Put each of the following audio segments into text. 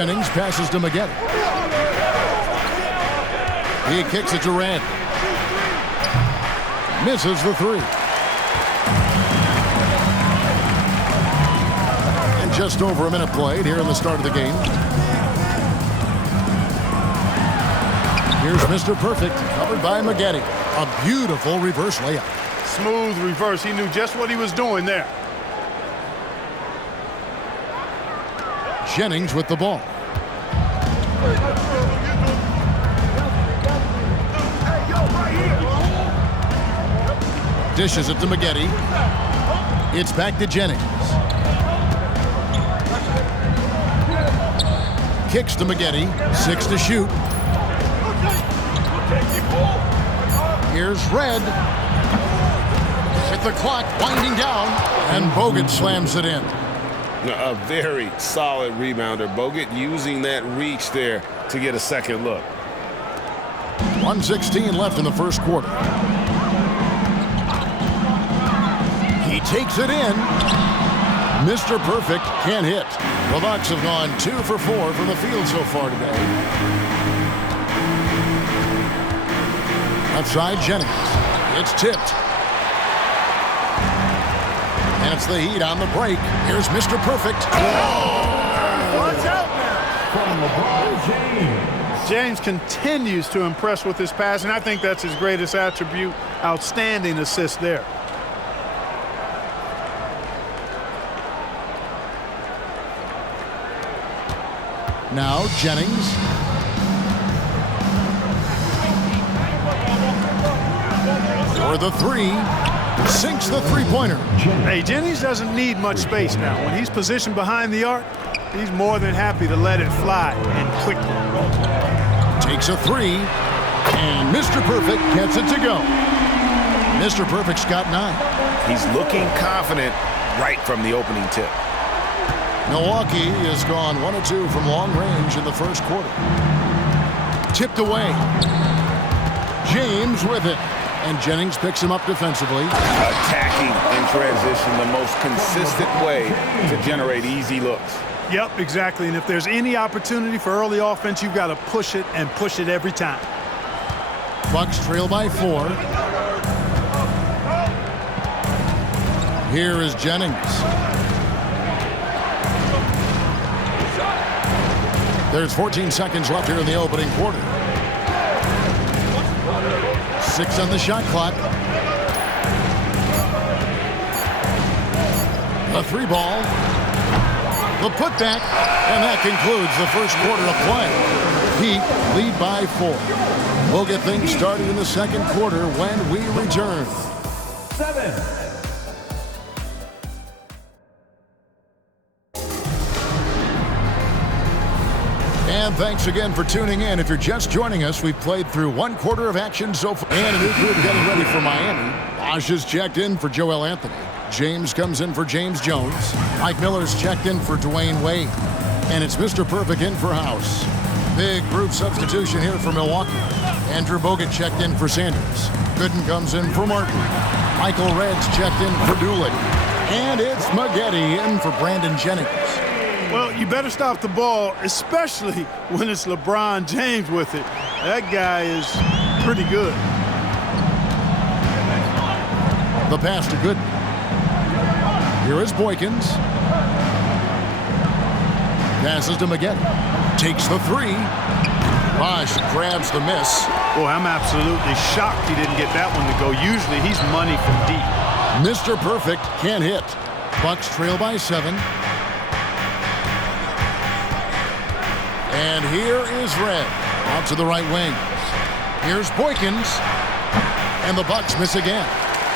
Jennings passes to Maggette. He kicks it to Rand. Misses the three. And just over a minute played here in the start of the game. Here's Mr. Perfect, covered by Maggette. A beautiful reverse layup. Smooth reverse. He knew just what he was doing there. Jennings with the ball. Dishes it to Maggette. It's back to Jennings. Kicks to Maggette. 6 to shoot. Here's Red. With the clock winding down. And Bogut slams it in. A very solid rebounder. Bogut using that reach there to get a second look. 1:16 left in the first quarter. He takes it in. Mr. Perfect can't hit. The Bucks have gone 2 for 4 from the field so far today. Outside Jennings. It's tipped. And it's the Heat on the break. Here's Mr. Perfect. Watch out now. From LeBron James. James continues to impress with his pass, and I think that's his greatest attribute. Outstanding assist there. Now Jennings. For the three. Sinks the three-pointer. Hey, Jennings doesn't need much space now. When he's positioned behind the arc, he's more than happy to let it fly, and quickly. Takes a three, and Mr. Perfect gets it to go. Mr. Perfect's got 9. He's looking confident right from the opening tip. Milwaukee has gone 1 of 2 from long range in the first quarter. Tipped away. James with it. And Jennings picks him up defensively. Attacking in transition, the most consistent way to generate easy looks. Yep, exactly. And if there's any opportunity for early offense, you've got to push it and push it every time. Bucks trail by 4. Here is Jennings. There's 14 seconds left here in the opening quarter. 6 on the shot clock. The 3 ball. The putback. And that concludes the first quarter of play. Heat lead by 4. We'll get things started in the second quarter when we return. 7. And thanks again for tuning in. If you're just joining us, we've played through 1 quarter of action so far. And a new group getting ready for Miami. Bosh has checked in for Joel Anthony. James comes in for James Jones. Mike Miller's checked in for Dwayne Wade. And it's Mr. Perfect in for House. Big group substitution here for Milwaukee. Andrew Bogut checked in for Sanders. Gooden comes in for Martin. Michael Reds checked in for Dooley. And it's Maggette in for Brandon Jennings. Well, you better stop the ball, especially when it's LeBron James with it. That guy is pretty good. The pass to Gooden. Here is Boykins. Passes to Maggette. Takes the 3. Bosh grabs the miss. Boy, I'm absolutely shocked he didn't get that one to go. Usually he's money from deep. Mr. Perfect can't hit. Bucks trail by 7. And here is Red. Out to the right wing. Here's Boykins. And the Bucks miss again.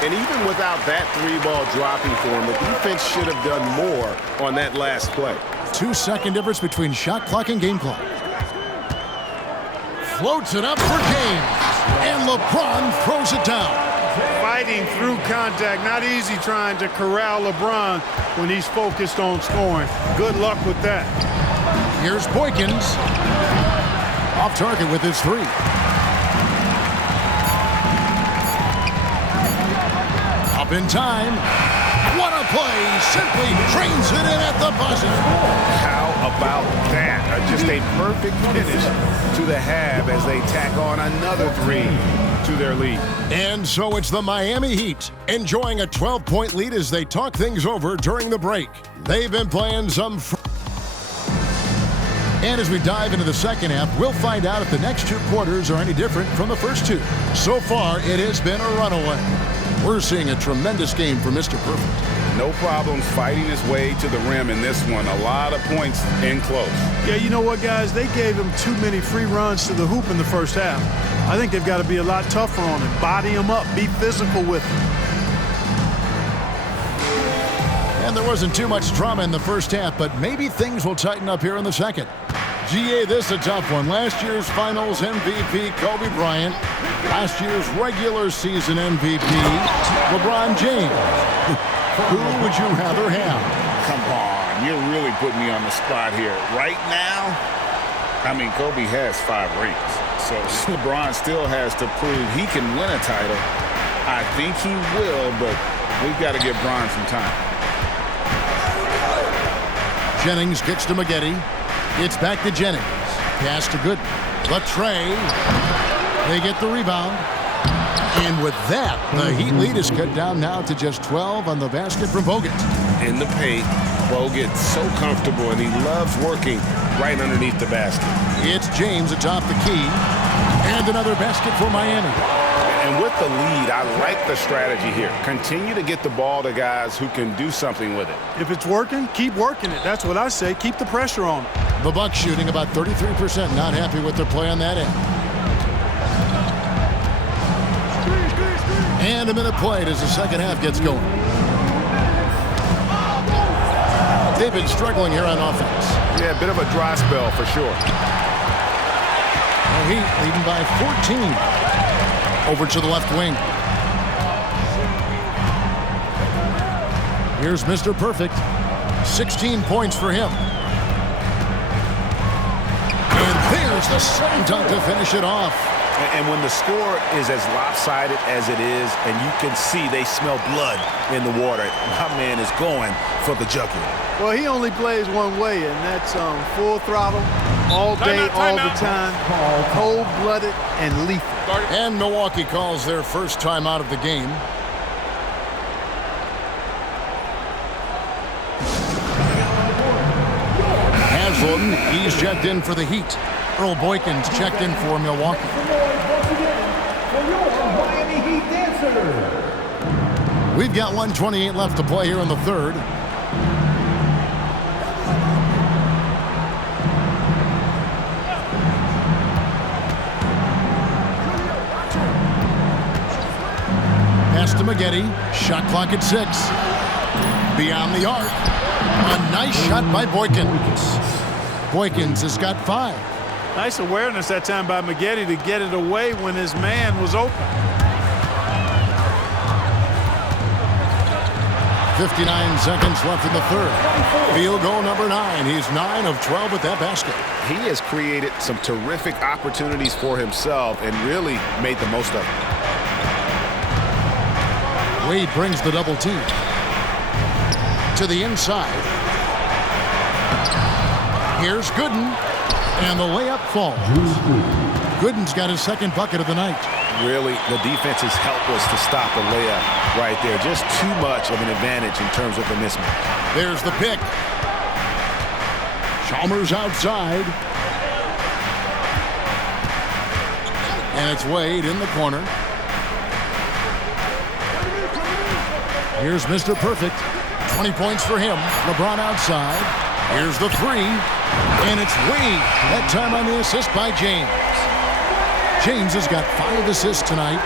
And even without that 3-ball dropping for him, the defense should have done more on that last play. 2-second difference between shot clock and game clock. Floats it up for James. And LeBron throws it down. Fighting through contact. Not easy trying to corral LeBron when he's focused on scoring. Good luck with that. Here's Boykins. Off target with his 3. Up in time. What a play. Simply trains it in at the buzzer. How about that? just a perfect finish to the half as they tack on another 3 to their lead. And so it's the Miami Heat enjoying a 12-point lead as they talk things over during the break. They've been playing some and as we dive into the second half, we'll find out if the next 2 quarters are any different from the first 2. So far, it has been a runaway. We're seeing a tremendous game for Mr. Perfect. No problems fighting his way to the rim in this one. A lot of points in close. Yeah, you know what, guys? They gave him too many free runs to the hoop in the first half. I think they've got to be a lot tougher on him. Body him up. Be physical with him. And there wasn't too much drama in the first half, but maybe things will tighten up here in the second. GA, this is a tough one. Last year's Finals MVP, Kobe Bryant. Last year's regular season MVP, LeBron James. Who would you rather have? Come on, you're really putting me on the spot here. Right now, I mean, Kobe has 5 rings. So LeBron still has to prove he can win a title. I think he will, but we've got to give Bron some time. Jennings gets to Maggette. It's back to Jennings. Pass to Gooden. Latrey. They get the rebound. And with that, the Heat lead is cut down now to just 12 on the basket from Bogut. In the paint, Bogut's so comfortable, and he loves working right underneath the basket. It's James atop the key. And another basket for Miami. And with the lead, I like the strategy here. Continue to get the ball to guys who can do something with it. If it's working, keep working it. That's what I say. Keep the pressure on it. The Bucks shooting about 33%. Not happy with their play on that end. And a minute played as the second half gets going. They've been struggling here on offense. Yeah, a bit of a dry spell for sure. The Heat leading by 14. Over to the left wing. Here's Mr. Perfect. 16 points for him. And there's the slam dunk to finish it off. And when the score is as lopsided as it is, and you can see they smell blood in the water, my man is going for the jugular. Well, he only plays one way, and that's full throttle, all day, all the time, cold-blooded and lethal. And Milwaukee calls their first time out of the game. Haslem, he's checked in for the Heat. Earl Boykins checked in for Milwaukee. We've got 1:28 left to play here in the third. Pass to Maggette. Shot clock at 6. Beyond the arc. A nice shot by Boykins. Boykins has got 5. Nice awareness that time by Maggette to get it away when his man was open. 59 seconds left in the third. Field goal number 9. He's 9 of 12 with that basket. He has created some terrific opportunities for himself and really made the most of it. Wade brings the double team to the inside. Here's Gooden, and the layup falls. Gooden's got his second bucket of the night. Really, the defense is helpless to stop the layup right there. Just too much of an advantage in terms of the mismatch. There's the pick. Chalmers outside. And it's Wade in the corner. Here's Mr. Perfect. 20 points for him. LeBron outside. Here's the 3. And it's Wade. That time on the assist by James. James has got 5 assists tonight.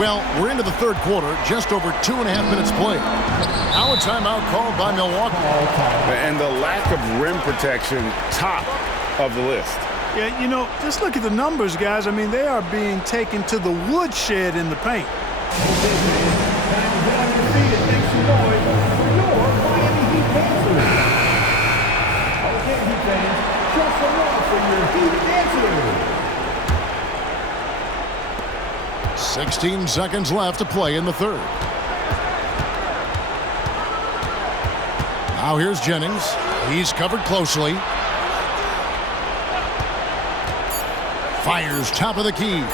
Well, we're into the third quarter, just over 2.5 minutes played. Now a timeout called by Milwaukee. And the lack of rim protection, top of the list. Yeah, you know, just look at the numbers, guys. I mean, they are being taken to the woodshed in the paint. Just a round for your Heat dancers. 16 seconds left to play in the third. Now here's Jennings. He's covered closely. Fires top of the key.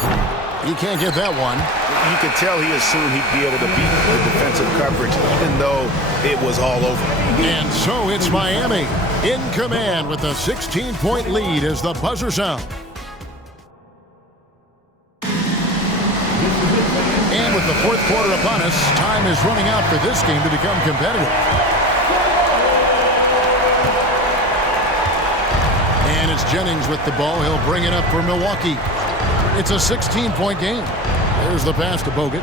He can't get that one. You could tell he assumed he'd be able to beat the defensive coverage, even though it was all over. And so it's Miami in command with a 16-point lead as the buzzer sounds. And with the fourth quarter upon us, time is running out for this game to become competitive. And it's Jennings with the ball. He'll bring it up for Milwaukee. It's a 16-point game. There's the pass to Bogut.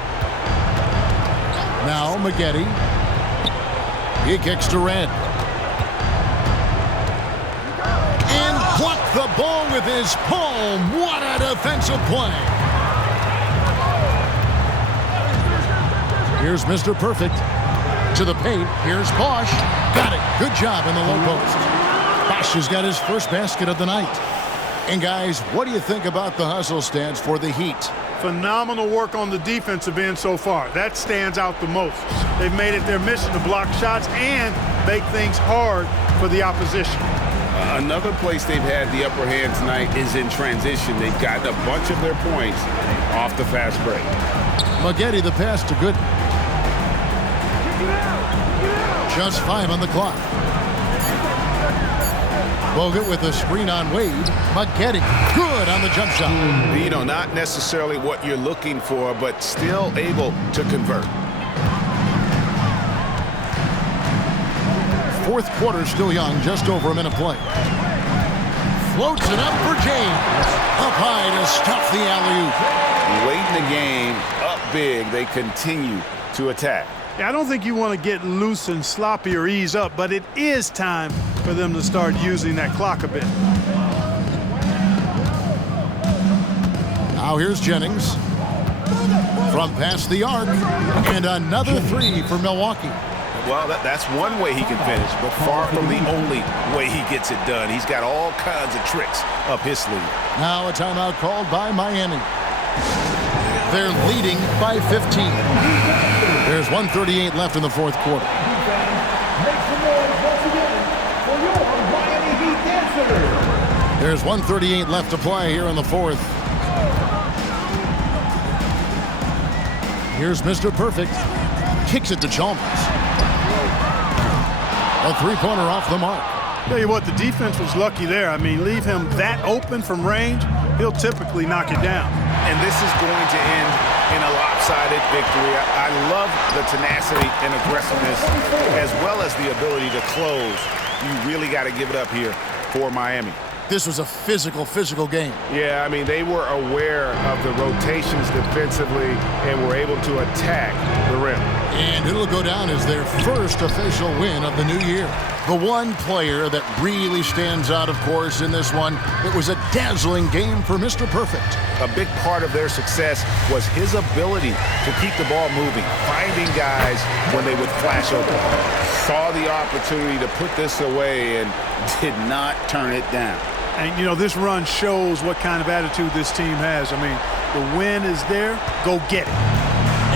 Now Maggette. He kicks to Red. And blocked the ball with his palm. What a defensive play. Here's Mr. Perfect. To the paint. Here's Bosch. Got it. Good job in the low post. Bosch has got his first basket of the night. And guys, what do you think about the hustle stats for the Heat? Phenomenal work on the defensive end so far. That stands out the most. They've made it their mission to block shots and make things hard for the opposition. Another place they've had the upper hand tonight is in transition. They've gotten a bunch of their points off the fast break. Maggette the pass to Gooden. Just 5 on the clock. Bogut with a screen on Wade. Maggette good on the jump shot. You know, not necessarily what you're looking for, but still able to convert. Fourth quarter still young, just over a minute play. Floats it up for James. Up high to stuff the alley-oop. Late in the game, up big, they continue to attack. Yeah, I don't think you want to get loose and sloppy or ease up, but it is time for them to start using that clock a bit. Now here's Jennings. From past the arc. And another three for Milwaukee. Well, that's one way he can finish, but far from the only way he gets it done. He's got all kinds of tricks up his sleeve. Now a timeout called by Miami. They're leading by 15. There's 1:38 left in the fourth quarter. Make some noise once again for your Miami Heat dancers. There's 1:38 left to play here in the fourth. Here's Mr. Perfect. Kicks it to Chalmers. A three-pointer off the mark. Tell you what, the defense was lucky there. I mean, leave him that open from range, he'll typically knock it down. And this is going to end in a lopsided victory. I love the tenacity and aggressiveness as well as the ability to close. You really got to give it up here for Miami. This was a physical game. Yeah, I mean, they were aware of the rotations defensively and were able to attack the rim. And it'll go down as their first official win of the new year. The one player that really stands out, of course, in this one, it was a dazzling game for Mr. Perfect. A big part of their success was his ability to keep the ball moving, finding guys when they would flash open. Saw the opportunity to put this away and did not turn it down. And, you know, this run shows what kind of attitude this team has. I mean, the win is there. Go get it.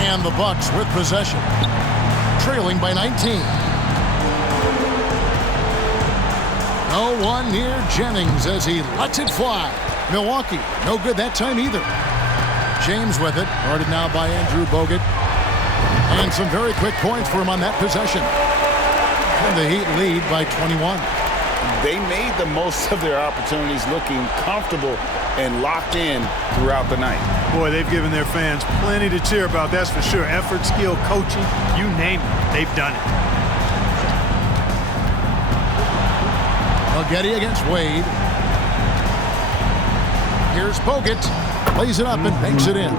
And the Bucks with possession, trailing by 19. No one near Jennings as he lets it fly. Milwaukee, no good that time either. James with it, guarded now by Andrew Bogut. And some very quick points for him on that possession. And the Heat lead by 21. They made the most of their opportunities, looking comfortable and locked in throughout the night. Boy, they've given their fans plenty to cheer about, that's for sure. Effort, skill, coaching, you name it, they've done it. Maggette against Wade. Here's Bogut. Plays it up and banks it in.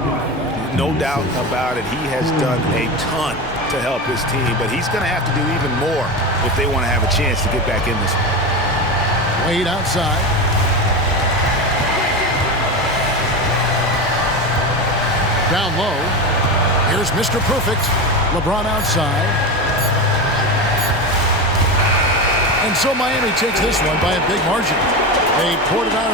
No doubt about it. He has done a ton to help his team, but he's going to have to do even more if they want to have a chance to get back in this one. Wade outside. Down low. Here's Mr. Perfect. LeBron outside. And so Miami takes this one by a big margin. They poured it out of